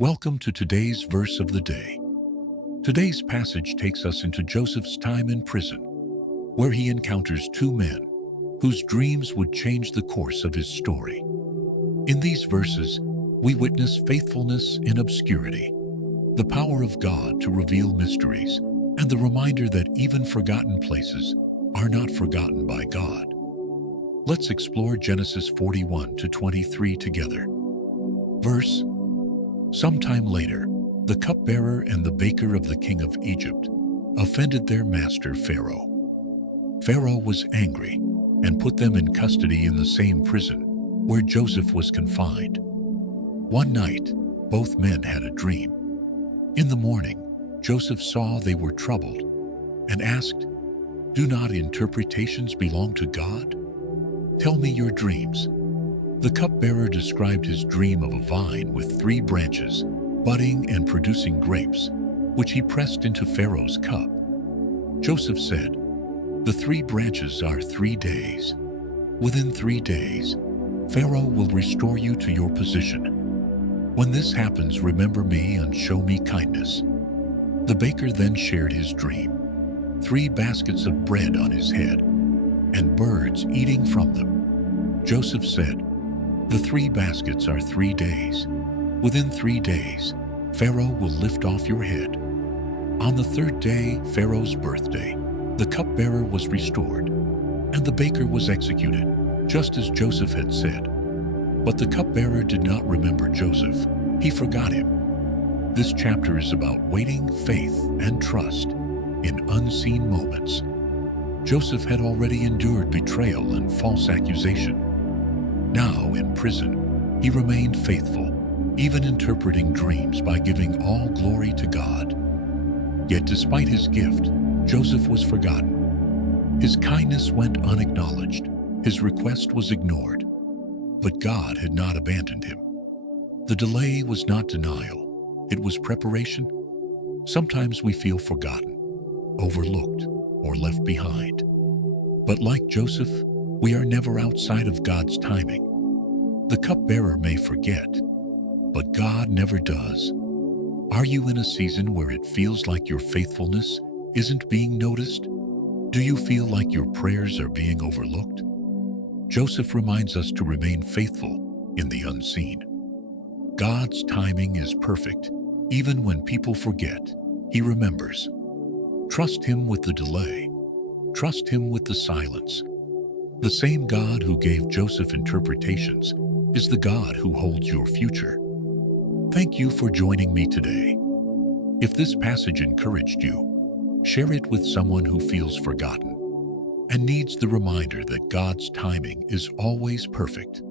Welcome to today's verse of the day. Today's passage takes us into Joseph's time in prison, where he encounters two men whose dreams would change the course of his story. In these verses, we witness faithfulness in obscurity, the power of God to reveal mysteries, and the reminder that even forgotten places are not forgotten by God. Let's explore Genesis 41 to 23 together. Verse: Sometime later, the cupbearer and the baker of the king of Egypt offended their master Pharaoh. Pharaoh was angry and put them in custody in the same prison where Joseph was confined. One night, both men had a dream. In the morning, Joseph saw they were troubled and asked, "Do not interpretations belong to God? Tell me your dreams." The cupbearer described his dream of a vine with 3 branches, budding and producing grapes, which he pressed into Pharaoh's cup. Joseph said, "The 3 branches are 3 days. Within 3 days, Pharaoh will restore you to your position. When this happens, remember me and show me kindness." The baker then shared his dream: 3 baskets of bread on his head, and birds eating from them. Joseph said, "The 3 baskets are 3 days. Within 3 days, Pharaoh will lift off your head." On the 3rd day, Pharaoh's birthday, the cupbearer was restored, and the baker was executed, just as Joseph had said. But the cupbearer did not remember Joseph. He forgot him. This chapter is about waiting, faith, and trust in unseen moments. Joseph had already endured betrayal and false accusation. Now, in prison, he remained faithful, even interpreting dreams by giving all glory to God. Yet despite his gift, Joseph was forgotten. His kindness went unacknowledged. His request was ignored. But God had not abandoned him. The delay was not denial. It was preparation. Sometimes we feel forgotten, overlooked, or left behind. But like Joseph, we are never outside of God's timing. The cupbearer may forget, but God never does. Are you in a season where it feels like your faithfulness isn't being noticed? Do you feel like your prayers are being overlooked? Joseph reminds us to remain faithful in the unseen. God's timing is perfect. Even when people forget, He remembers. Trust Him with the delay. Trust Him with the silence. The same God who gave Joseph interpretations is the God who holds your future. Thank you for joining me today. If this passage encouraged you, share it with someone who feels forgotten and needs the reminder that God's timing is always perfect.